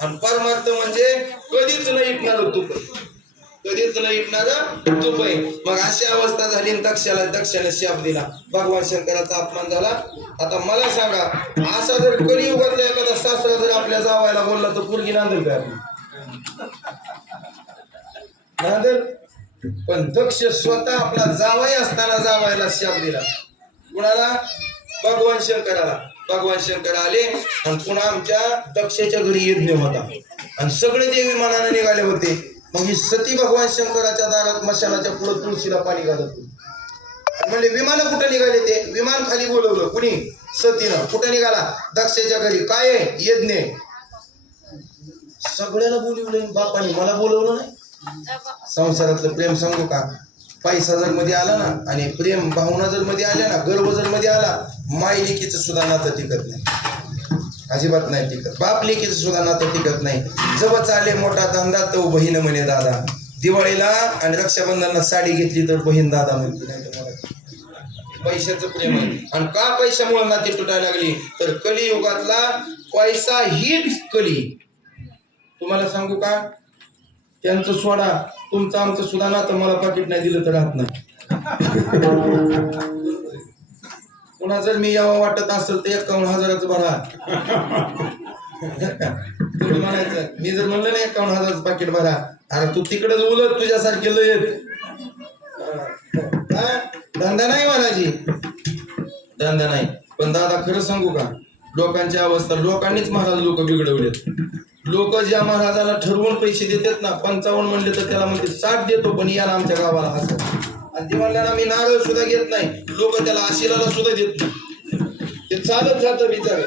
आणि परमार्थ म्हणजे कधीच न इटणार तूप, कधीच न इटणार तूप आहे. मग अशी अवस्था झाली दक्षाने शाप दिला, भगवान शंकराचा अपमान झाला. आता मला सांगा, असा जर कलियुगातला एखादा सासरा जर आपल्या जावायला बोलला तर पोरगी नांदेल का? नांदेल. पण दक्ष स्वतः आपला जावाई असताना जावायला शाप दिला. कुणाला? भगवान शंकराला. भगवान शंकर आले आणि पुन्हा आमच्या दक्षाच्या घरी यज्ञ होता आणि सगळे देव विमानाने निघाले होते. मग ही सती भगवान शंकराच्या दारात मशालाच्या पुढे तुळशीला पाणी घालत होती. म्हणजे विमान कुठे निघाले? ते विमान खाली बोलवलं कुणी? सतीनं. कुठे निघाला? दक्षाच्या घरी. काय आहे? यज्ञ. सगळ्याला बोलवलं बापाने, मला बोलवलं नाही. संसारातलं प्रेम सांगू का? पैसा जर मध्ये आला ना आणि प्रेम भावना जर मध्ये आल्या ना, गर्व जर मध्ये आला, माय लेकीचं सुद्धा नातं टिकत नाही, अजिबात नाही टिकत. बाप लेकीचं सुद्धा नातं टिकत नाही. जवळ चाले मोठा धंदा तो बहीण म्हणे दादा. दिवाळीला आणि रक्षाबंधनला साडी घेतली तर बहीण दादा म्हणते, नाही तर मला. पैशाचं प्रेम आहे. आणि का पैशामुळे नाती तुटायला लागली? तर कलियुगातला पैसा हीच कली. तुम्हाला सांगू का? त्यांचं सोडा, तुमचं आमचं सुद्धा ना, तर मला पाकिट नाही दिलं तर राहत नाही. पुन्हा जर मी यावं वाटत असेल तर 51,000चं भरा. तुम्ही म्हणायचं, मी जर म्हणलं ना 51,000चं पाकिट भरा, अरे तू तिकडेच उलट, तुझ्यासारखे लय धंदा नाही महाराजी, धंदा नाही. पण दादा खरं सांगू का, लोकांची अवस्था, लोकांनीच महाराज लोक बिघडवलेत. लोक ज्या महाराजाला ठरवून पैसे देतात ना, 55 म्हणले तर त्याला म्हणते 60 देतो, पण याला आमच्या गावाला हसत. आणि ते म्हणलं ना मी नारळ सुद्धा घेत नाही, लोक त्याला आशिलाला सुद्धा देत नाही. ते चालत जातं बिचार.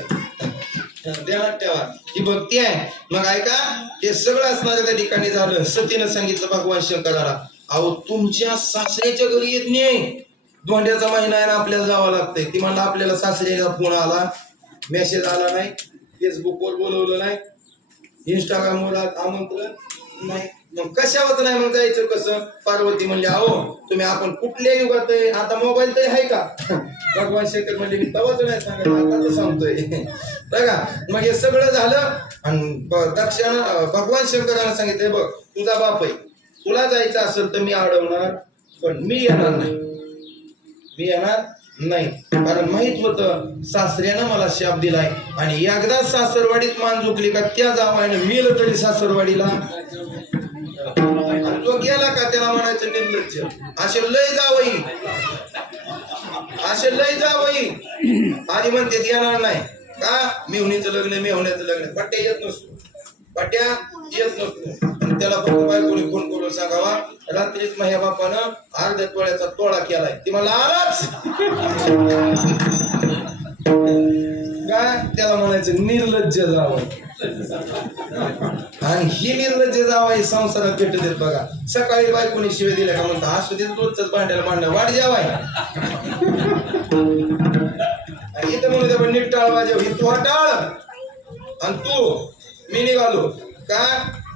ध्यानात ठेवा, ही भक्ती आहे. मग ऐका, हे सगळं असणाऱ्या त्या ठिकाणी झालं. सतीनं सांगितलं भगवान शंकराला, अहो तुमच्या सासऱ्याच्या घरी येत नाही, धोंड्याचा महिना आहे ना, आपल्याला जावं लागतंय. ती म्हणलं आपल्याला सासऱ्याचा फोन आला, मेसेज आला नाही, फेसबुकवर बोलवलं नाही, इंस्टाग्रामवर आमंत्रण नाही, मग कशावरच नाही. मग जायचं कसं? पार्वती म्हणले, अहो तुम्ही आपण कुठल्या युगात आहे? आता मोबाईल तर आहे का? भगवान शंकर म्हणले, मी तवाच नाही सांगत, आता तर सांगतोय. बघा, मग हे सगळं झालं आणि दक्षानं भगवान शंकरानं सांगितलं, बघ तुझा बाप आहे, तुला जायचं असेल तर मी अडवणार, पण मी येणार नाही, मी येणार नाही. कारण माहित होतं सासऱ्यानं मला शाप दिलाय आणि एकदा सासरवाडीत मान झुकली का त्या जावायनं मेलं तरी सासरवाडीला. तो गेला का त्याला म्हणायचं निर्लज्ज. असे लय जावई, असे लय जावई आधी म्हणते येणार नाही का? मेहुणीचं लग्न, मेहुण्याचं लग्न, पट्ट्या येत नसतो, पट्ट्या येत नसतो. आणि त्याला फक्त बायकोने फोन करून सांगावा, रात्रीच माझ्या बापानं अर्ध्या तोळ्याचा तोडा केलाय, ती मला आलाच काय? त्याला म्हणायचं निर्लज्ज जावं. आणि ही निर्लज्ज जावाई संसारात भेटत येत. बघा, सकाळी बायकोनी शिवे दिल्या का म्हणता, असू दे रोजच भांड्याला भांडणं वाढ जावाय. इथं म्हणून आपण नीट टाळ वाजव, ही तू टाळ आणि तू मी निघालो का?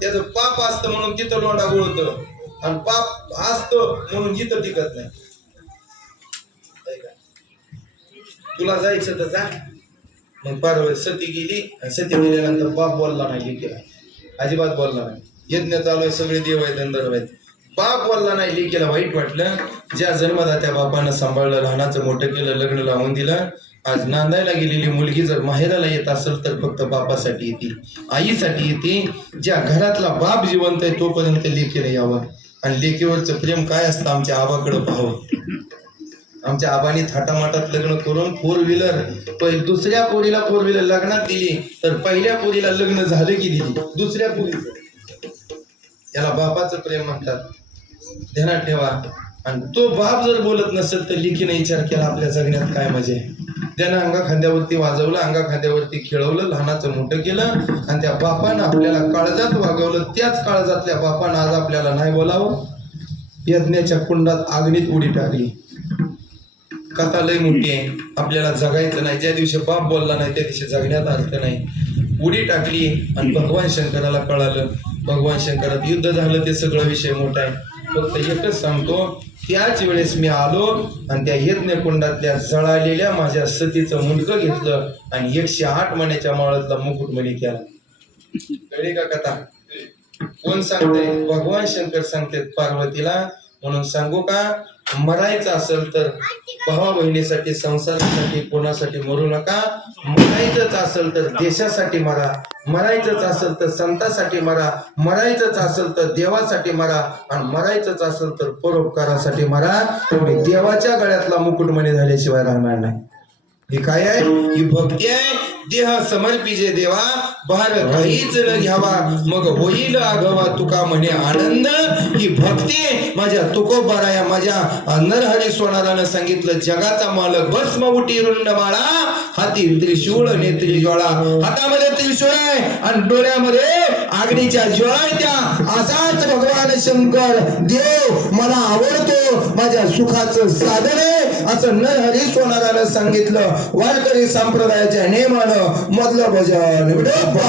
त्याचं पाप असतं म्हणून तिथं लोंडा गोळतं आणि पाप असतं म्हणून इथं टिकत नाही. तुला जायचं तर जा. मग पार्वती सती गेली आणि सती गेल्यानंतर बाप बोलला नाही लेकीला, अजिबात बोलला नाही. यज्ञ चालू आहे, सगळे देव आहेत, गंधर्व आहेत, बाप बोलला नाही. लेकीला वाईट वाटलं. ज्या जन्मदा त्या बापानं सांभाळलं, लहानाचं मोठं केलं, लग्न लावून दिलं. आज नांदायला गेलेली मुलगी जर माहेराला येत असेल तर फक्त बापासाठी येते, आईसाठी येते. ज्या घरातला बाप जिवंत आहे तोपर्यंत लेकीला यावं. आणि लेकीवरचं प्रेम काय असतं? आमच्या आबाकडं पाहावं. आमच्या आबानी थाटामाटात लग्न करून 4 व्हीलर, दुसऱ्या पोरीला 4 व्हीलर लग्नात दिली, तर पहिल्या पोरीला लग्न झालं की दिली दुसऱ्या पोरीचं. त्याला बापाचं प्रेम म्हणतात, ध्यानात ठेवा. आणि तो बाप जर बोलत नसेल तर लेकीने विचार केला आपल्या जगण्यात काय मजा आहे. त्यानं अंगा खांद्यावरती वाजवलं, अंगा खांद्यावरती खेळवलं, लहानाचं मोठं केलं आणि त्या बापानं आपल्याला काळजात वागवलं. त्याच काळजातल्या बापानं आज आपल्याला नाही बोलावं, यज्ञाच्या कुंडात अग्नीत उडी टाकली. कथा लय मोठी आहे, आपल्याला जगायचं नाही. ज्या दिवशी बाप बोलला नाही त्या दिवशी जगण्यात अर्थ नाही. उडी टाकली आणि भगवान शंकराला कळालं. भगवान शंकरात युद्ध झालं, ते सगळं विषय मोठा आहे. फक्त एकच सांगतो, त्याच वेळेस मी आलो आणि त्या यज्ञ कुंडातल्या जळालेल्या माझ्या सतीचं मुंडकं घेतलं आणि 108 महिन्याच्या माळातला मुकुटमणी केला. कळली का कथा? कोण सांगते? भगवान शंकर सांगतात पार्वतीला. म्हणून सांगू का, मरायचं असेल तर भावा बहिणीसाठी, संसारासाठी, कोणासाठी मरू नका. मरायचंच असेल तर देशासाठी मरा, मरायचंच असेल तर संतासाठी मरा, मरायचंच असेल तर देवासाठी मरा, आणि मरायचंच असेल तर परोपकारासाठी मरा. तुम्ही देवाच्या गळ्यातला मुकुटमणी झाल्याशिवाय राहणार नाही. ही काय आहे? ही भक्ती आहे. देह समर्पिजे देवा, भार काहीच न घ्यावा, मग होईल आघवा तुका म्हणे आनंद. ही भक्ती माझ्या तुकोबाराया, माझ्या नरहरी सोनारानं सांगितलं. जगाचा मालक भस्म उटी रुंड माळा, हाती त्रिशूळ नेत्री ज्वाळा. हातामध्ये त्रिशूळ आहे आणि डोळ्यामध्ये आग्नीच्या ज्वाळा आहे. त्या असाच भगवान शंकर देव मला आवडतो, माझ्या सुखाचं साधन आहे, असं नरहरी सोनारानं सांगितलं. वारकरी संप्रदायाच्या नियमानं मधलं भजन विठोबा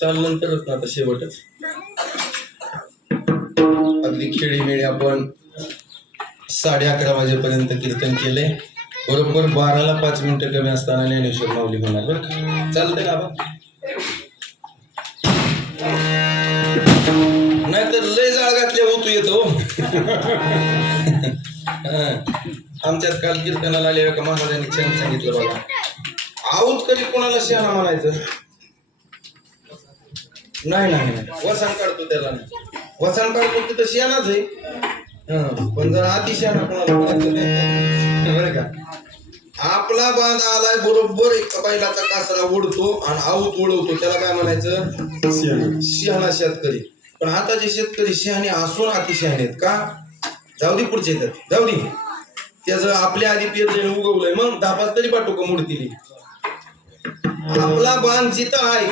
चालनंतरच ना आता शेवटच. अगदी खेळीमेळी आपण 11:30 वाजेपर्यंत कीर्तन केले. बरोबर 12ला 5 मिनिटं कमी असताना ज्ञानेश्वर माऊली म्हणाल. बरं चालतंय ना? नाहीतर लय जाळ घातल्या होतो येतो. आमच्यात काल कीर्तनाला आले एका महाराजांनी छान सांगितलं बघा. आऊत कधी कोणाला शहाणा म्हणायचं नाही. वसन काढतो त्याला नाही. वसन काढतो तिथं शहाणाच आहे. पण जर अतिशहाणा कोणाला म्हणायचं बरं का. आपला बांध आलाय बरोबर एका बैलाचा कासरा ओढतो आणि आऊत उडवतो, त्याला काय म्हणायचं? शहाणा शेतकरी. पण आता जे शेतकरी शहाणे असून अतिशहाणे आहेत का? जाऊ दे पुढचे येतात, जाऊ दे. त्याचं आपल्या आधी पेरलेलं उगवलंय, मग 10-5 तरी पाठवू का मूर्तीली. आपला बांध जिथं आहे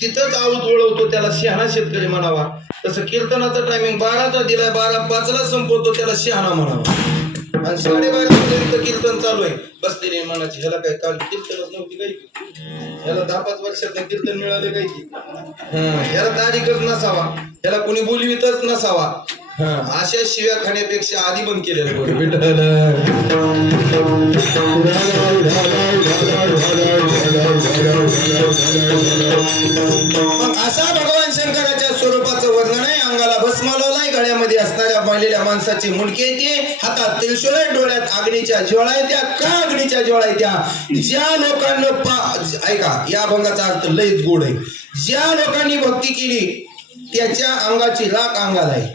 तिथंच आऊत ओळवतो, त्याला शहाणा शेतकरी म्हणावा. तसं कीर्तनाचा टायमिंग 12चा दिलाय, 12:05ला संपवतो, त्याला शहाणा म्हणावा. आणि 12:30 पर्यंत कीर्तन चालू आहे. बसलेली मनाची ह्याला काय काल कीर्तनच नव्हती काही, ह्याला 10-5 वर्षात कीर्तन मिळाले काही की. ह्याला तारीखच नसावा, ह्याला कोणी बोलवीतच नसावा. अशा शिव्या खाण्यापेक्षा आधी बंद केलेलं बरं. मग असा भगवान शंकराच्या स्वरूपाचं वर्णन आहे. अंगाला भस्म लावलाय, गळ्यामध्ये असणाऱ्या बांधलेल्या माणसाची मुंडकी येते, हातात त्रिशूळ आहे, डोळ्यात अग्नीच्या ज्वाळा येत्या. का अग्नीच्या ज्वाळा येत्या? ज्या लोकांना ऐका, या अभंगाचा अर्थ लयच गोड आहे. ज्या लोकांनी भक्ती केली त्याच्या अंगाची राख अंगाला आहे,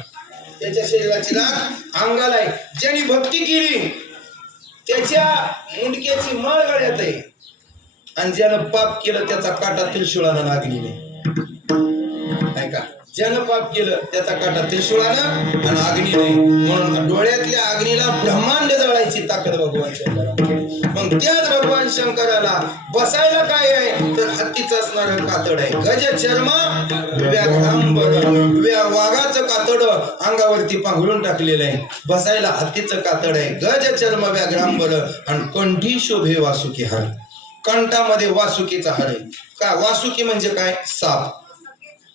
त्याच्या शरीराची राख अंगाला आहे. ज्यांनी भक्ती केली त्याच्या मुंडक्याची मळ गळ्यात आहे, आणि ज्यानं पाप केलं त्याचा काटा त्रिशूळानं लागलेला. ऐका, ज्यानं पाप केलं त्याचा काटा त्रिशूळानं आणि अग्नी नाही. म्हणून डोळ्यातल्या अग्नीला ब्रह्मांड जळायची ताकद भगवान शंकराला. मग त्याच भगवान शंकराला बसायला काय आहे तर हत्तीचं असणारं कातड आहे. गज चर्म व्याघ्रांबर, वाघाचं कातड अंगावरती पांघरून टाकलेलं आहे. बसायला हत्तीचं कातड आहे. गज चर्म व्याघ्रांबर, आणि कंठी शोभे वासुकी हार. कंठामध्ये वासुकीचा हार आहे. का? वासुकी म्हणजे काय? साप.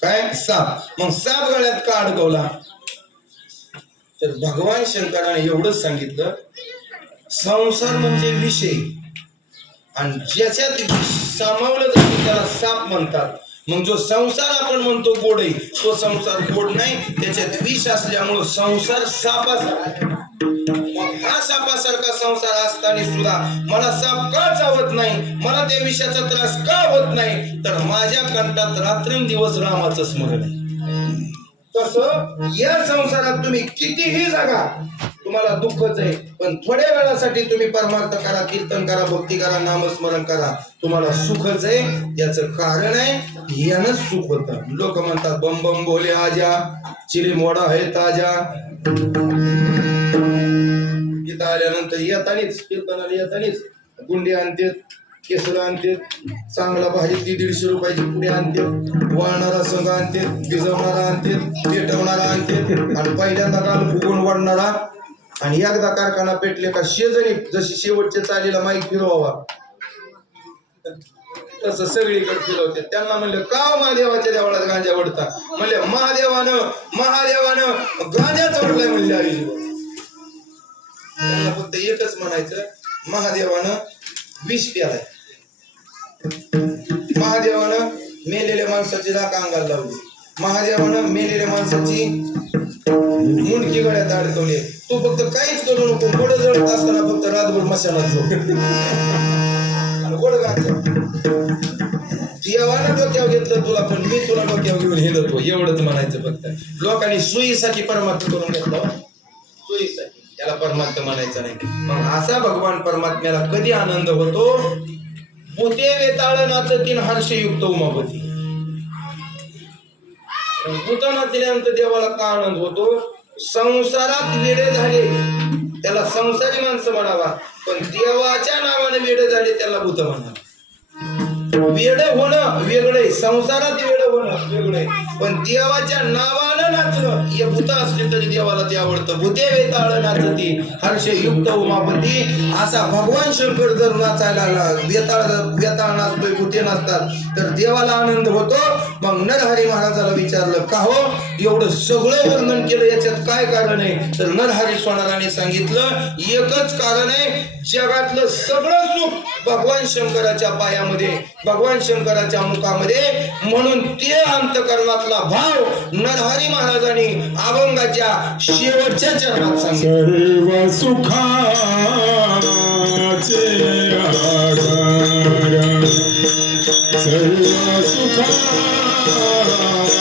काय? साप. मग साप गळ्यात का अडकवला? तर भगवान शंकराने एवढंच सांगितलं, संसार म्हणजे विषय, आणि ज्याच्यात सामावलं जातं त्याला साप म्हणतात. मग जो संसार आपण म्हणतो गोड आहे, तो संसार गोड नाही, त्याच्यात विष असल्यामुळं संसार सापाचा. मग हा सापासारखा संसार असताना सुद्धा मला साप का चावत नाही, मला त्या विषयाचा त्रास का होत नाही, तर माझ्या कंठात रात्रंदिवस रामाचं स्मरण आहे. तसं या संसारात तुम्ही कितीही जागा, तुम्हाला दुःखच आहे, पण थोड्या वेळासाठी तुम्ही परमार्थ करा, कीर्तन करा, भक्ती करा, नामस्मरण करा, तुम्हाला सुखच आहे. याचं कारण आहे यानंच सुख होतं. लोक म्हणतात बम बम बोले आजा, चिली मोडा आहे ताजा. इथं आल्यानंतर येतानीच कीर्तनाला येतानीच गुंडी आणते, केसर आणते, चांगला भाजी 150 रुपयाची पुढे आणते, वाळणारा संघ आणते, भिजवणारा आणते, पेटवणारा आणते, आणि पहिल्यांदा काल फुगून वाढणारा, आणि एकदा कारखाना पेटले का शेजारी जशी शेवटच्या चालीला माईक फिरवावा तसं सगळीकडे फिरवते. त्यांना म्हणलं का महादेवाच्या देवळात गांजा ओढता, म्हणले महादेवानं गांजा चोरलाय म्हणले आयुष्यभर. त्यांना फक्त एकच म्हणायचं, महादेवानं विष प्यालाय, महादेवानं मेलेल्या माणसाची राख अंगाला लावली, महादेवानं मेलेल्या माणसाची मुंडकी गळ्यात अडकवली. तू फक्त काहीच करू नको, गोड जळत असताना फक्त रातभर मशानात झोप आणि गोड गांजा. देवानं डोक्यावर घेतलं तुला, पण मी तुला डोक्यावर घेऊन हिंडतो, एवढंच म्हणायचं. फक्त लोकांनी सुईसाठी परमात्मा करून घेतलं, सुईसाठी, याला परमात्मा म्हणायचं नाही. मग असा भगवान परमात्म्याला कधी आनंद होतो, भूते वेताळ नाचतीन हर्षयुक्त उमापती. भूत नाचल्यानंतर देवाला का आनंद होतो, संसारात वेडे झाले त्याला संसारी माणसं म्हणावा, पण देवाच्या नावाने वेडे झाले त्याला भूत म्हणावा. वेड होणं वेगळे, संसारात वेड होणं वेगळे, पण देवाच्या नावानं नाचणं हे भूत असले तरी देवाला ते आवडतं. भूते वेताळ नाचती हर्षयुक्त उमापती. असा भगवान शंकर जर नाचायला वेताळ नाचतोय, भूते नाचतात, तर देवाला आनंद होतो. मग नरहरी महाराजाला विचारलं, का हो एवढं सगळं वर्णन केलं, याच्यात काय कारण आहे? तर नरहरी सोनाराने सांगितलं, एकच कारण आहे, जगातलं सगळं सुख भगवान शंकराच्या पायामध्ये, भगवान शंकराच्या मुखामध्ये, म्हणून ते अंतकरणातला भाव नरहरी महाराजांनी अभंगाच्या शेवटच्या चरणात सांगितलं. सर्व सुखाचे आधार, सर्व सुखाचे आधार, सर्व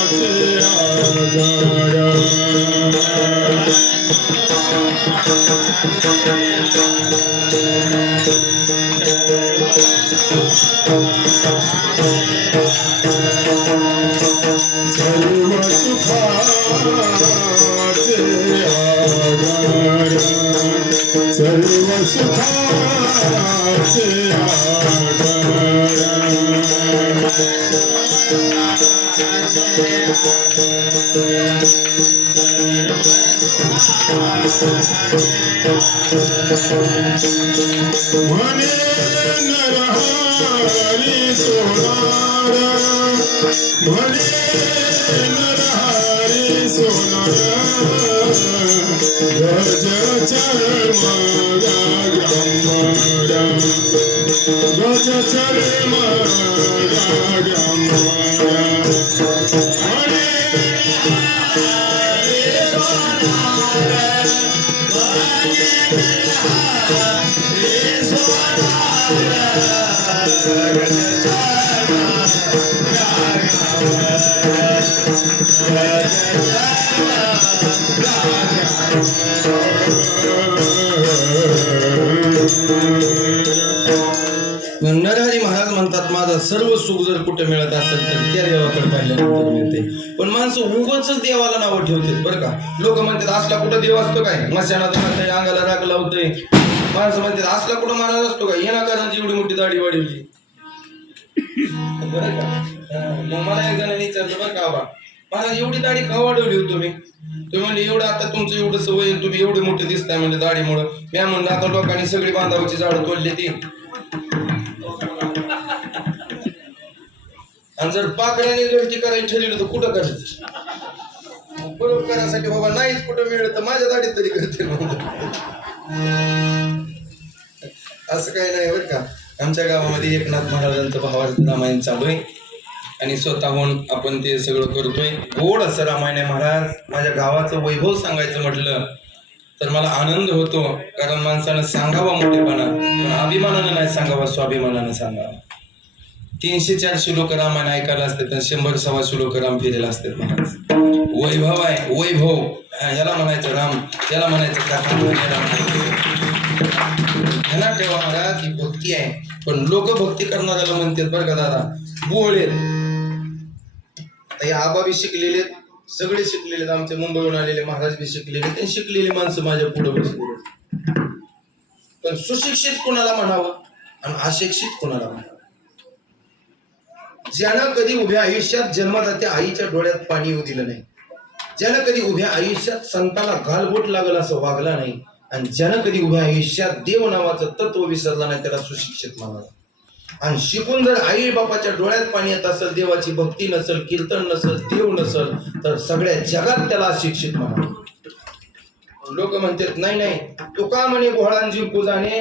सुखाचे आधार, सर्व सुखाचे आधार. म्हणे नरहरी सोनार, म्हणे नरहरी सोनार, गज चर्म गाग्रांबर, गज चर्म गाग्रांबर. म्हणे नरहरी सोनार, म्हणे नरहरी सोनार, गज चर्म नरहरी महाराज म्हणतात, माझा सर्व सुख जर कुठे मिळत असेल तर त्या देवाकडे पाहिल्यानंतर मिळते. पण माणसं उगाच देवाला नावं ठेवतात बरं का. लोक म्हणतात असला कुठं देव असतो काय, मशानात घालतंय, अंगाला राग लावतोय. माणसं म्हणतात असला कुठं महाराज असतो काय, येणा कारण एवढी मोठी दाढी वाढवली बरं का. मग मला एक जणांनी विचारलं, बरं का बा महाराज एवढी दाढी का वाढवली हो तुम्ही? तुम्ही म्हणले एवढं आता तुमचं एवढं सवय, तुम्ही एवढे मोठे दिसताय म्हणजे दाढीमुळं. मी म्हणलं आता लोकांनी सगळी बांधावची झाडं तोडली ती, आणि जर पाकड्याने गळती करायची ठरली तर कुठं करायचं? बरोबर करायसाठी बाबा नाहीच कुठं मिळत तर माझ्या दाढीत तरी करते. असं काही नाही बरं का. आमच्या गावामध्ये एकनाथ महाराजांचं भावार्थ रामायण चालू आहे आणि स्वतःहून आपण ते सगळं करतोय. गोड असं रामायण आहे महाराज. माझ्या गावाचं वैभव सांगायचं म्हटलं तर मला आनंद होतो, कारण माणसानं सांगावा मोठेपणा, पण अभिमानानं नाही सांगावा, स्वाभिमानानं सांगावा. 300-400 लोक रामायण ऐकायला असतात आणि 100-125 लोक राम फिरेला असतात. महाराज वैभव आहे, वैभव ह्याला म्हणायचं राम, याला म्हणायचं कथा, याला ध्यानात ठेवा महाराज, ही भक्ती आहे. पण लोक भक्ती करणाऱ्याला म्हणतात बरं का दादा, बोळे. हे आबा बी शिकलेले, सगळे शिकलेले, आमचे मुंबईहून आलेले महाराज बी शिकलेले, ते शिकलेली माणसं माझ्या पुढे बसलेले. पण सुशिक्षित कोणाला म्हणावं आणि अशिक्षित कोणाला म्हणावं? ज्यानं कधी उभ्या आयुष्यात जन्मदात्या आईच्या डोळ्यात पाणी येऊ दिलं नाही, ज्यानं कधी उभ्या आयुष्यात संताला घालबोट लागल असं वागला नाही, आणि ज्यानं कधी उभ्या आयुष्यात देव नावाचं तत्व विसरला नाही, त्याला सुशिक्षित म्हणावं. आणि शिकून जर आई बापाच्या डोळ्यात पाणी येत असेल, देवाची भक्ती नसेल, कीर्तन नसेल, देव नसेल, तर सगळ्या जगात त्याला अशिक्षित म्हणावं. लोक म्हणतात नाही नाही, तू का म्हणे भोळांजी पूजाने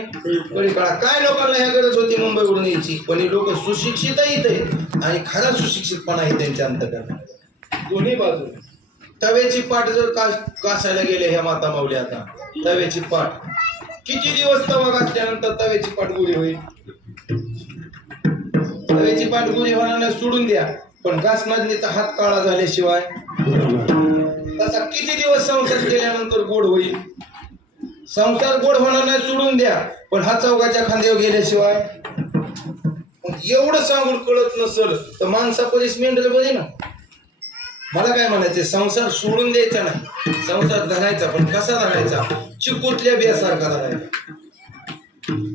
काळा, काय लोकांना ह्या गरज होती मुंबईवरून यायची, पण हे लोक सुशिक्षितही आहेत आणि खरा सुशिक्षितपणा आहे त्यांच्या अंतकरणात. दोन्ही बाजू. तव्याची पाठ जर कासायला गेले ह्या माता माऊली, आता तव्याची पाठ किती दिवस तवा घातल्यानंतर तव्याची पाठ गोरी होईल? तव्याची पाठ गोरी होणार सोडून द्या, पण घास नाजनीचा हात काळा झाल्याशिवाय तसा किती दिवस संसार केल्यानंतर गोड होईल? संसार गोड होणार नाही सोडून द्या, पण हा चौघाच्या खांद्यावर गेल्याशिवाय. एवढं सांगून कळत नसल तर माणसा परीस मेंढर बरे ना. मला काय म्हणायचं, संसार सोडून द्यायचा नाही, संसार धरायचा, पण कसा धरायचा? चिकूतल्या बियासारखा धरायचा.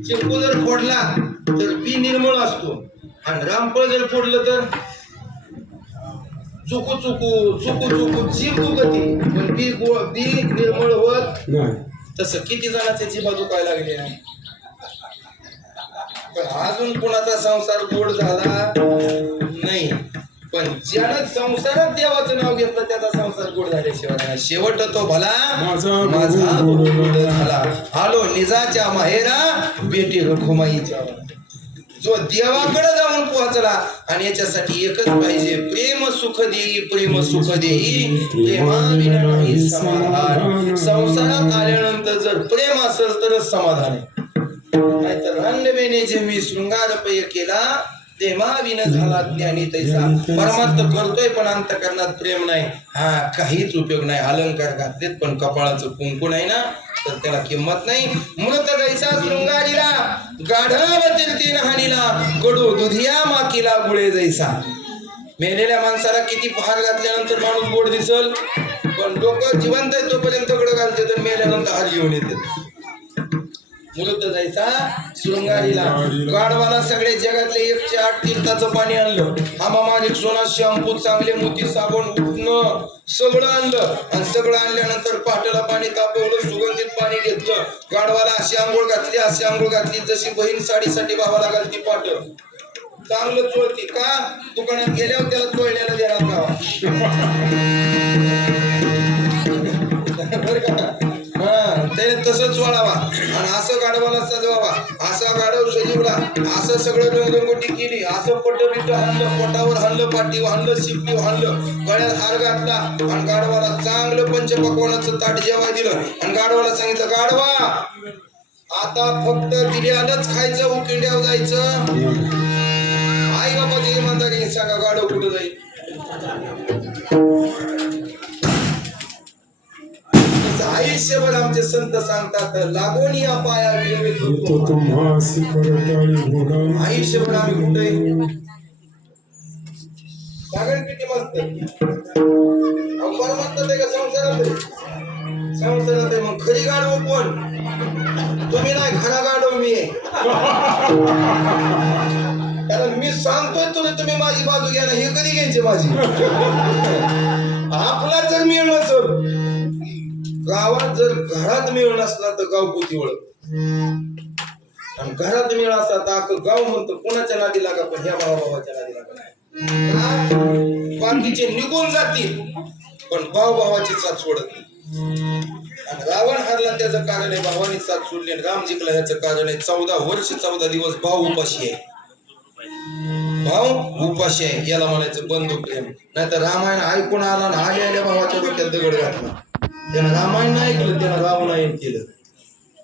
चिकू जर फोडला तर बी निर्मळ असतो, आणि रामफळ जर फोडलं तर चुकू चुकू चुकू चुकू जीभ दुखती, पण बी निर्मळ होत नाही. तसं किती जणांचे जीभा दुखायला लागले नाही, पण अजून कोणाचा संसार गोड झाला नाही. पण ज्यानं संसारात देवाचं नाव घेतलं त्याचा संसार गोड झाल्याशिवाय शेवट तो भला माझा गोड झाला. आलो निजाच्या माहेरा बेटी रखुमाईच्या. जो देवाकडे जाऊन पोहोचला, आणि याच्यासाठी एकच पाहिजे, प्रेम सुख देई, प्रेम सुख देई, प्रेमाविना नाही समाधान. संसारात आल्यानंतर जर प्रेम असेल तरच समाधान आहे, नाहीतर रंगवेने मी शृंगार पय केला, प्रेमाविना झाला ज्ञानी तैसा. परमार्थ करतोय पण अंतकरणात प्रेम नाही, हा काहीच उपयोग नाही. अलंकार घातलेत पण कपाळाचं कुंकू नाही ना, तर त्याला किंमत नाही. मृत जैसा शृंगारीला, गाढवतील तीन हानीला, कडू दुधिया माकीला गुळे जैसा. मेलेल्या माणसाला किती पहार घातल्यानंतर माणूस गोड दिसल, पण लोक जिवंत आहे तोपर्यंत गड घालते, तर मेल्यानंतर हार घेऊन येते. मृत जैसा शृंगारीला, गाढवाला सगळे जगातले 108 तीर्थाचं पाणी आणलं, हमामालिक सोना शॅम्पू चांगले मोती साबण उठणं सगळं आणलं, आणि सगळं आणल्यानंतर पाटाला पाणी तापवलं, सुगंधित पाणी घेतलं. गाढवाला अशी आंघोळ घातली, अशी आंघोळ घातली जशी बहीण साडीसाठी भावाला घालती पाट. चांगलं चोळती का? दुकानात गेल्यावर त्याला चोळल्याला देणार का? ते तसंच वळावा, आणि असं गाढवाला सजवावा, असा गाढव सजवला, असं सगळं रंगरंगोटी केली, असं पटबिट हाणलं, पोटावर हाणलं, पाठीवर हाणलं, शिपटी हाणलं, गळ्यात हार घातला, आणि गाढवाला चांगलं पंचपक्वानाचं ताट जेवाय दिलं, आणि गाढवाला सांगितलं, गाढवा आता फक्त दिल्यालाच खायचं, उकिंड्यावर जायचं. आई बाबाची इमानदारी सांगा, गाढव कुठं जाईल? आयुष्यभर आमचे संत सांगतात, लागून या पाया आयुष्यभर आम्ही कुठे किती मस्त म्हणतात का संसारात? संसारात आहे. मग खरी गाडव कोण? तुम्ही नाही, खरा गाडव मी आहे. कारण मी सांगतोय तुला, तुम्ही माझी बाजू घ्या ना, हे कधी घ्यायचे माझी? आपला जर मिळ नसल, गावात जर घरात मिळ नसला तर गाव कुती ओळख, आणि घरात मिळ असला तर गाव म्हणतो कोणाच्या नादी लागा, पण ह्या भावाच्या नादी लागा नाही. बाकीचे निघून जातील पण भावाची साथ सोडत नाही. आणि रावण हरला त्याचं कारण आहे भावानी साथ सोडली, आणि राम जिंकला ह्याचं कारण आहे 14 वर्ष 14 दिवस भाव उपाशी आहे. भाव उपाशी आहे, याला म्हणायचं बंधू प्रेम. नाहीतर रामायण ऐकून आला आणि आल्या भावाच्या डोक्यात दगड घातला. त्यानं रामायण नाही ऐकलं, त्यानं रावणायन केलं,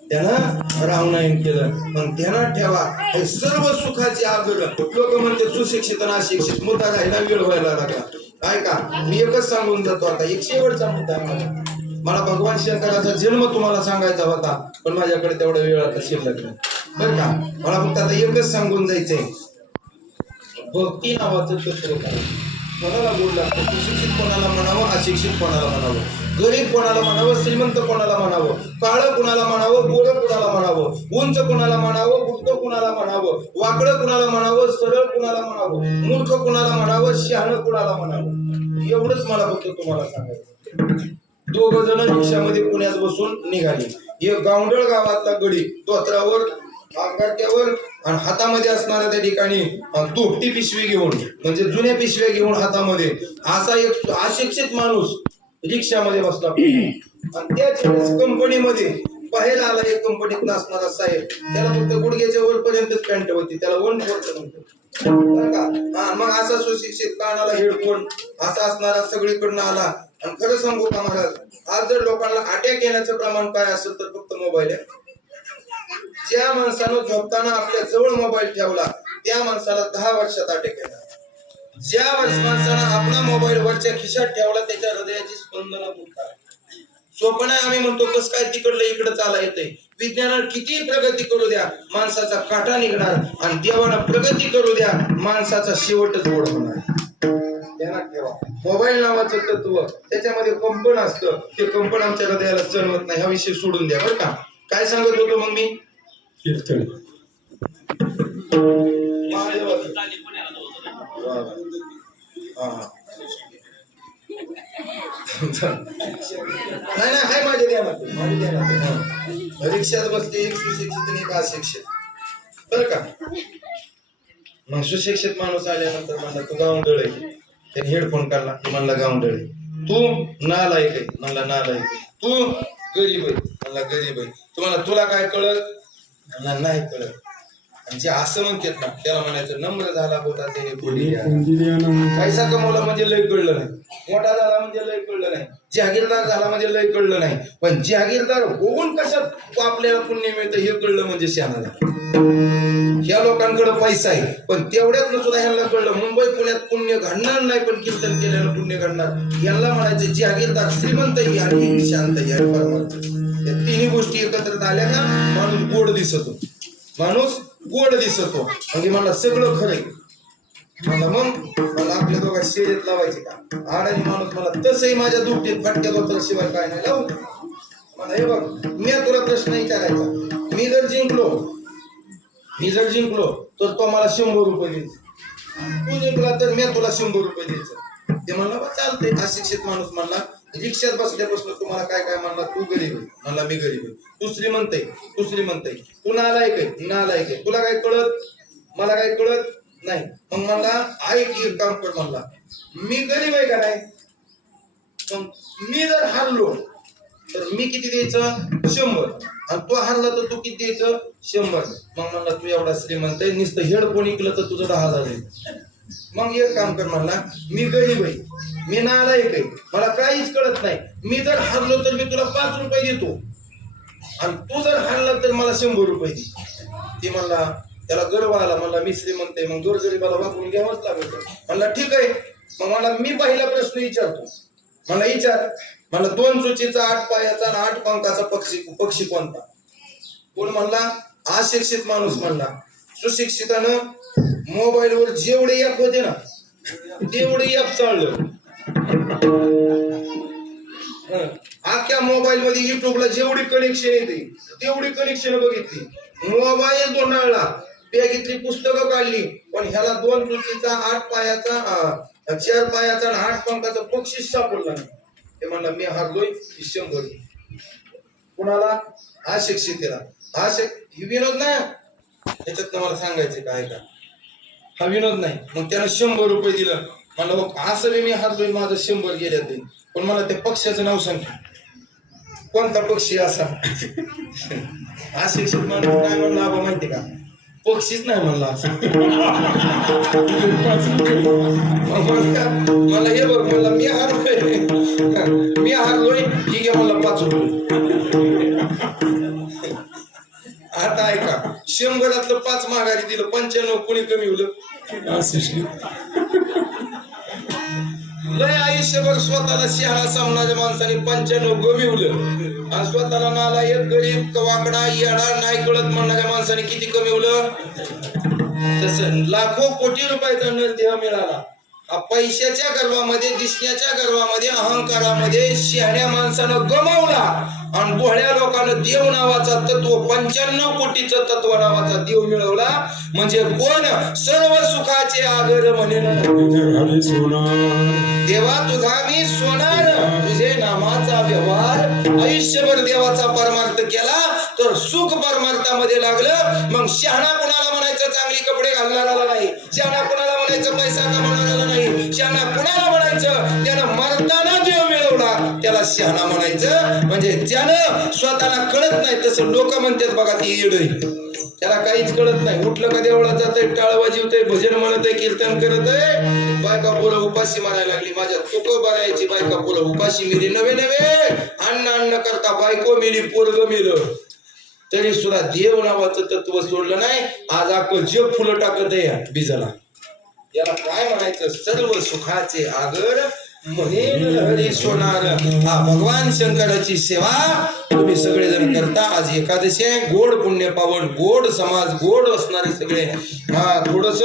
त्यानं रावणायन केलं. पण ध्यानात ठेवा, हे सर्व सुखाचे आगर लोक म्हणते सुशिक्षित आणि अशिक्षित. मुद्दा राहिला, वेळ व्हायला लागला. काय का मी एकच सांगून जातो आता, एक शेवटचा मुद्दा आहे मला भगवान शंकराचा जन्म तुम्हाला सांगायचा होता, पण माझ्याकडे तेवढा वेळ आता शिल्लक नाही बरं का. मला फक्त आता एकच सांगून जायचंय, भक्ती नावाचं तत्व काय, कोणाला गोड लागतं. सुशिक्षित कोणाला म्हणावं, अशिक्षित कोणाला म्हणावं, गरीब कोणाला म्हणावं, श्रीमंत कोणाला म्हणावं, काळं कोणाला म्हणावं, गोरं कोणाला म्हणावं, उंच कोणाला म्हणावं, बुद्ध कोणाला म्हणावं, वाकडं कोणाला म्हणावं, सरळ कोणाला म्हणावं, मूर्ख कोणाला म्हणावं, शहाणं कोणाला म्हणावं. एवढंच मला फक्त तुम्हाला सांगायचं. दोघ जण रिक्षामध्ये पुण्यात बसून निघाले. एक गावंडळ गावातला गडी धोत्रावर, अंगारक्यावर आणि हातामध्ये असणाऱ्या त्या ठिकाणी दुपटी पिशवी घेऊन, म्हणजे जुन्या पिशव्या घेऊन हातामध्ये, असा एक अशिक्षित माणूस रिक्षामध्ये बसला. आणि त्याच कंपनीमध्ये बाहेर आला एक कंपनीत असणारा साहेब, त्याला फक्त गुडघ्याच्या वरपर्यंतच पॅन्ट होती, त्याला वन फोर्थ नव्हतं. मग असा सुशिक्षित, कानाला हेडफोन असा असणारा सगळीकडनं आला. आणि खरं सांगू का महाराज, आज जर लोकांना अटॅक येण्याचं प्रमाण काय असेल तर फक्त मोबाईल आहे. ज्या माणसानं झोपताना आपल्या जवळ मोबाईल ठेवला त्या माणसाला 10 वर्षात अटॅक येणार. ज्या माणसानं आपला मोबाईल वरच्या खिशात ठेवला त्याच्या हृदयाची स्पंदनं फुटतात. सोपं आहे आम्ही म्हणतो, कसं काय तिकडलं इकडं चाला येतंय. विज्ञानानं किती प्रगती करू द्या, माणसाचा काटा निघणार. आणि देवानं प्रगती करू द्या, माणसाचा शेवटच गोड होणार. ध्यानात ठेवा, मोबाईल नावाचं तत्व त्याच्यामध्ये कंपन असतं, ते कंपन आमच्या हृदयाला सहन होत नाही. हा विषय सोडून द्या बरं का. काय सांगत होतो मग मी, कीर्तन नाही नाही हाय माझ्या ध्यानात. रिक्षात बसते एक सुशिक्षित आणि एक अशिक्षित बरं का. मग सुशिक्षित माणूस आल्यानंतर म्हणला तू गावंडळ आहे, त्याने हेडफोन काढला की म्हणला गावंडळ आहे. तू नालायक आहे, म्हणला नालायक आहे. तू गरीब आहे, म्हणला गरीब आहे. तुम्हाला तुला काय कळत, म्हणला नाही कळत. आणि जे असं म्हणतात ना त्याला म्हणायचं नम्र झाला होता त्याने पैसा कमवला म्हणजे लय कळलं नाही, मोठा झाला म्हणजे लय कळलं नाही, जहागीरदार झाला म्हणजे लय कळलं नाही, पण जहागीरदार होऊन कशात आपल्याला पुण्य मिळतं हे कळलं म्हणजे शहाणा झाला. या लोकांकडे पैसा आहे पण तेवढ्यात सुद्धा ह्यांना कळलं मुंबई पुण्यात पुण्य घडणार नाही पण कीर्तन केल्यानं पुण्य घडणार. यांना म्हणायचे जहागीरदार श्रीमंतही आणि शांतही आणि परमार्थ. या तिन्ही गोष्टी एकत्र आल्या का माणूस गोड दिसतो, माणूस गोड दिसतो. म्हणजे मला सगळं खरंय. मला मग मला आपल्या दोघात शर्यत लावायची का, आडानी माणूस मला तसंही माझ्या दुपटीत फटक्या होतं शिवाय काय नाही लावू. मला हे बघ, मी तुला प्रश्न विचारायचा, मी जर जिंकलो तर तो मला 100 रुपये देईल, तू जिंकला तर मी तुला 100 रुपये द्यायचं. ते म्हणलं बा चालतंय. अशिक्षित माणूस म्हणला रिक्षात बसल्यापासून तुम्हाला काय काय म्हणला, तू गरीब आहे, म्हणला मी गरीब आहे. तू श्रीमंत आहे, तू नालायक आहे, तुला काय कळत, मला काय कळत नाही. मग म्हणला ऐक एक काम कर, म्हणला मी गरीब आहे का नाही, पण मी जर हारलो तर मी किती द्यायचं 100, आणि तो हारला तर तू किती द्यायचं 100. मग म्हणला तू एवढा श्रीमंत आहे, नुसतं हेडफोन इकलं तर तुझं 10,000 आहे. मग एक काम कर, म्हणला मी गरीब आहे, मी नालायक आहे, मला काहीच कळत नाही, मी जर हारलो तर मी तुला 5 रुपये देतो, आणि तू जर हारला तर मला 100 रुपये दे. ती म्हणला त्याला गर्व आला, म्हणला मी श्रीमंत आहे, मग गोरगरीबाला वापरून घ्यावंच लागत. म्हणला ठीक आहे. मग मला मी पहिला प्रश्न विचारतो, मला विचार, मला 2 चोचीचा 8 पायाचा आणि 8 पंखाचा पक्षी कोणता. कोण म्हणला, अशिक्षित माणूस म्हणला. सुशिक्षितानं मोबाईलवर जेवढे ऍप होते ना तेवढे ऍप चाललं. अख्ख्या मोबाईल मध्ये युट्यूबला जेवढी कनेक्शन येते तेवढी कनेक्शन बघितली. मोबाईल दोंडाळला, बॅगेतली पुस्तकं काढली, पण ह्याला 2 चोचीचा 8 पायाचा 4 पायाचा आणि 8 पंखाचा पक्षी सापडला नाही. ते म्हणला मी हारलोय 100. कुणाला, अशिक्षितेला. ही विनोद नाही, त्याच्यात मला सांगायचं काय का, हा विनोद नाही. मग त्यानं 100 रुपये दिलं. म्हणलं असं मी हारलोय, माझं 100 गेल्यात, पण मला त्या पक्षाचं नाव सांग, कोणता पक्षी असा. अशिक्षित माणूस काय म्हणला आबा माहिती का, पक्षीच नाही म्हणला असं. पाच मला हे बघ म्हणला मी हारलोय ही घे मला 5 रुपये. आता ऐका 100 5 माघारी दिलं 95 कुणी कमी होलं. लय आयुष्यभर स्वतःला शहाणा समजणाऱ्या माणसाने 95 गमिवलं आणि स्वतःला नाला एक गरीब वाकडा येडा नाही कळत म्हणणाऱ्या माणसाने किती कमिवलं. तसं लाखो कोटी रुपयाचा नरदेह मिळाला. पैशाच्या गर्वामध्ये दिसण्याच्या गर्वामध्ये अहंकारामध्ये शहाण्या माणसानं गमावला आणि भोळ्या लोकांना देव नावाचा तत्व 95 कोटीचं तत्व नावाचा देव मिळवला. म्हणजे कोण सर्व सुखाचे आगर म्हणेन देवा तुझा मी सोनार. तुझे नामाचा व्यवहार आयुष्यभर देवाचा परमार्थ केला तर सुख परमार्थामध्ये लागलं. मग शहाणा कुणाला म्हणायचं चांगली कपडे घालणारा नाही, शहाणा कुणाला म्हणायचं पैसा कमावणारा नाही, शहाणा कुणाला म्हणायचं त्यानं मरताना देव मिळवला त्याला शहाणा म्हणायचं. म्हणजे ज्यानं स्वतःला कळत नाही तसं लोक म्हणतात बघा ती येड आहे, त्याला काहीच कळत नाही. उठलं का देवळात जातंय, टाळ वाजवतंय, भजन म्हणतंय, कीर्तन करतंय. बायका पोरं उपाशी मारायला लागली, माझ्या तुक बरायची बायका पोरं उपाशी मिली. नवे अन्न करता बायको मिली, पोरग मिलं, तरी सुद्धा देव नावाचं तत्व सोडलं नाही. आज अख्खं जग फुलं टाकत आहे बीजाला. याला काय म्हणायचं, सर्व सुखाचे आगर म्हणेन हरी सोनार. हा भगवान शंकराची सेवा तुम्ही सगळेजण करता. आज एकादशी आहे, गोड पुण्य पावन, गोड समाज, गोड असणारे सगळे. हा थोडस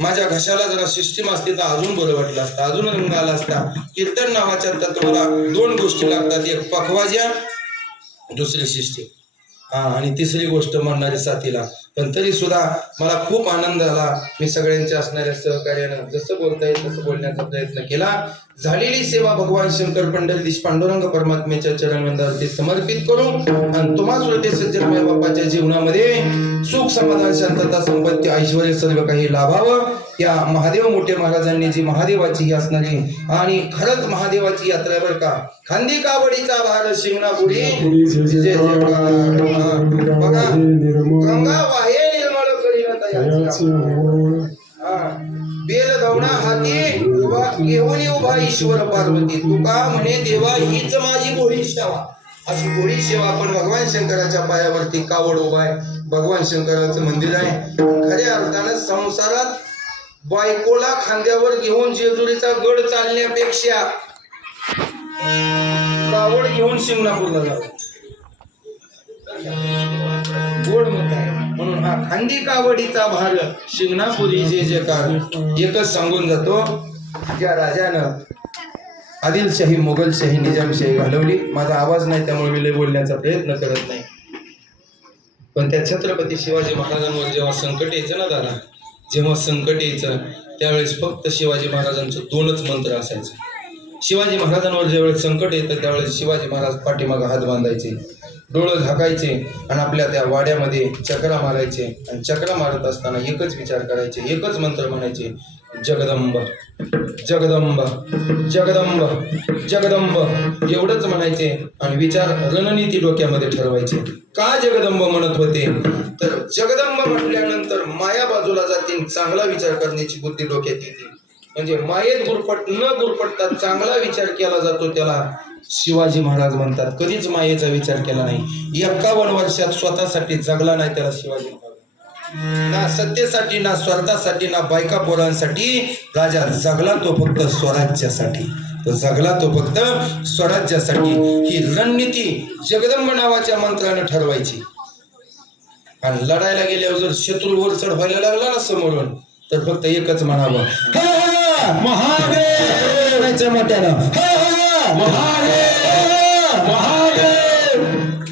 माझ्या घशाला जरा सिस्टीम असते तर अजून बरं वाटलं असतं, अजून रंग आला असता. कीर्तन नावाच्या तत्वाला 2 गोष्टी लागतात, एक पखवाजा, दुसरी सिस्टीम, आणि तिसरी गोष्ट म्हणणारी साथीला. पण तरी सुद्धा मला खूप आनंद झाला. मी सगळ्यांच्या असणाऱ्या सहकार्यानं जसं बोलता येईल तसं बोलण्याचा प्रयत्न केला. झालेली सेवा भगवान शंकर पंढरीश पांडुरंग परमात्म्याच्या चरणवंदावरती समर्पित करू आणि तुम्हा श्रोते सज्जन माय बापाच्या जीवनामध्ये सुख समाधान शांतता संपत्ती ऐश्वर सर्व काही लाभावं. या महादेव मोठे महाराजांनी जी महादेवाची ही असणारी आणि खरंच महादेवाची यात्रा बरं का, खांदी कावडीचा भार शिंगणापुरी बघा, गंगा वाहे निर्मळ करीन तयाची. बेल धवणा हाती उभा घेऊन उभा ईश्वर पार्वती. तुका म्हणे देवा हीच माझी भोळी सेवा. अशी भोळी सेवा आपण भगवान शंकराच्या पायावरती कावड उभा आहे, भगवान शंकराचं मंदिर आहे. खऱ्या अर्थानं संसारात बायकोला खांद्यावर घेऊन जेजुरीचा गड चालण्यापेक्षा कावड घेऊन शिंगणापूरला जावं गोड म्हणताय. म्हणून हा खांदी कावडीचा भार शिंगणापुरी जे जे कार एकच सांगून जातो. ज्या राजानं आदिलशाही, मोगलशाही, निजामशाही घालवली. माझा आवाज नाही त्यामुळे मी लय बोलण्याचा प्रयत्न करत नाही. पण त्या छत्रपती शिवाजी महाराजांवर जेव्हा संकट यायचं ना दादा, जेव्हा संकट यायचं त्यावेळेस फक्त शिवाजी महाराजांचं 2च मंत्र असायचं. शिवाजी महाराजांवर ज्यावेळेस संकट येतं त्यावेळेस शिवाजी महाराज पाठीमागं हात बांधायचे, डोळं झाकायचे आणि आपल्या त्या वाड्यामध्ये चक्रा मारायचे. आणि चक्रा मारत असताना एकच विचार करायचे, एकच मंत्र म्हणायचे, जगदंब जगदंब जगदंब जगदंब, एवढंच म्हणायचे. आणि विचार रणनीती डोक्यामध्ये ठरवायचे. का जगदंब म्हणत होते तर जगदंब म्हटल्यानंतर माया बाजूला जातील, चांगला विचार करण्याची बुद्धी डोक्यात येते. म्हणजे मायेत न गुरफटता चांगला विचार केला जातो त्याला शिवाजी महाराज म्हणतात. कधीच मायेचा विचार केला नाही. 51 वर्षात स्वतःसाठी जगला नाही त्याला शिवाजी महाराज. ना सत्तेसाठी, ना स्वार्थासाठी, ना बायका पोरांसाठी राजा जगला तो फक्त स्वराज्यासाठी. तो जगला तो फक्त स्वराज्यासाठी. ही रणनीती जगदंब नावाच्या मंत्राने ठरवायची. आणि लढायला गेल्यावर जर शत्रूवर चढ व्हायला लागला ना समोरून तर फक्त एकच म्हणावं, महादेव मोठ्यानं,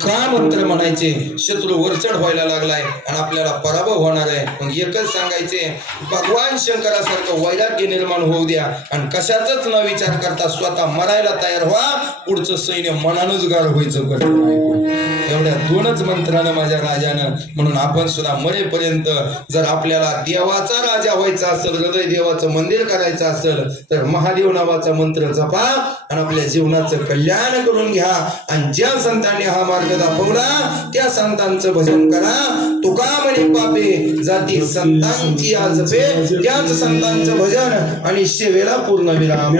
का मंत्र म्हणायचे. शत्रू वरचढ व्हायला लागलाय आणि आपल्याला पराभव होणार आहे. मग एकच सांगायचे, भगवान शंकरासारखं वैराग्य निर्माण होऊ द्या आणि कशाचाच न विचार करता स्वतः मरायला तयार व्हा. पुढचं सैन्य मनानच गार व्हायचं कठीण आहे. एवढ्या दोनच मंत्रानं माझ्या राजानं, म्हणून आपण सुद्धा मरेपर्यंत जर आपल्याला देवाचा राजा व्हायचा असेल, हृदय देवाचं मंदिर करायचं असेल, तर महादेव नावाचा मंत्र जपा आणि आपल्या जीवनाचं कल्याण करून घ्या. आणि ज्या संतांनी हा मार्ग दाखवला त्या संतांचं भजन करा. तुका म्हणे पापे जाती संतांची आजपे, त्याच संतांचं भजन आणि सेवेला पूर्ण विराम.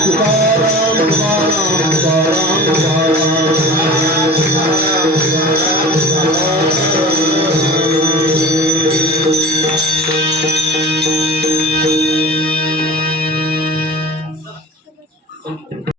Tukaram, Tukaram, Tukaram, Tukaram.